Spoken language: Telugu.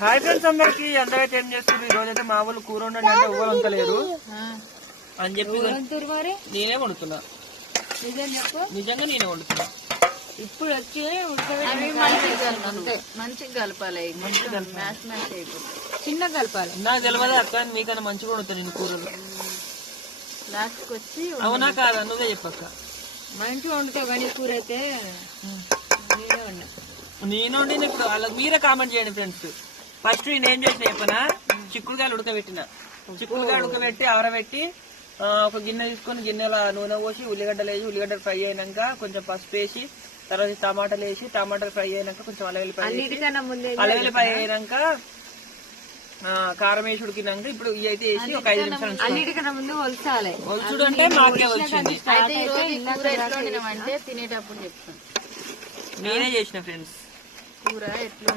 హాయ్ ఫ్రెండ్స్ అందరికి అందరైతే ఏం చేస్తుంది ఈ రోజైతే మా వాళ్ళు కూర ఉండండి అంటే ఎవరు వంతలేరు అని చెప్పి నేనే వండుతున్నా. నిజంగా నేనే వండుతున్నా. ఇప్పుడు వచ్చి మంచిగా కలపాలి, చిన్న కలపాలి. నాకు తెలియదు అక్క, మీకన్నా మంచిగా వండుతాను నేను కూరలు. లాస్ట్ వచ్చి అవునా కాదా నువ్వే చెప్పక్క. మంచిగా వండుతావు కానీ కూర అయితే నేనే ఉన్నా. నేను వండిన ఇప్పుడు వాళ్ళకి మీరే కామెంట్ చేయండి ఫ్రెండ్స్. ఫస్ట్ నేను ఏం చేసిన చెప్పనా, చిక్కుడుకాయలు ఉడకబెట్టిన. చిక్కుడుకాయలు ఉడకబెట్టి ఆరబెట్టి ఒక గిన్నె తీసుకొని గిన్నెలో నూనె పోసి ఉల్లిగడ్డలు వేసి ఉల్లిగడ్డలు ఫ్రై అయినాక కొంచెం పసుపు వేసి తర్వాత టమాటాలు వేసి టమాటాలు ఫ్రై అయినాక కొంచెం అల్లవెల్లిపాయ అయినాక కారం వేసి ఉడికినాక ఇప్పుడు ఇవి అయితే వేసి ఒక 5 నిమిషాలు అన్నిటికన్నా ముందు వలసాలి. వలుచుడు అంటే మాకే వచ్చింది. అంటే తినేటప్పుడు చెప్తాను నేనే చేసిన ఫ్రెండ్స్ కూర ఎట్లా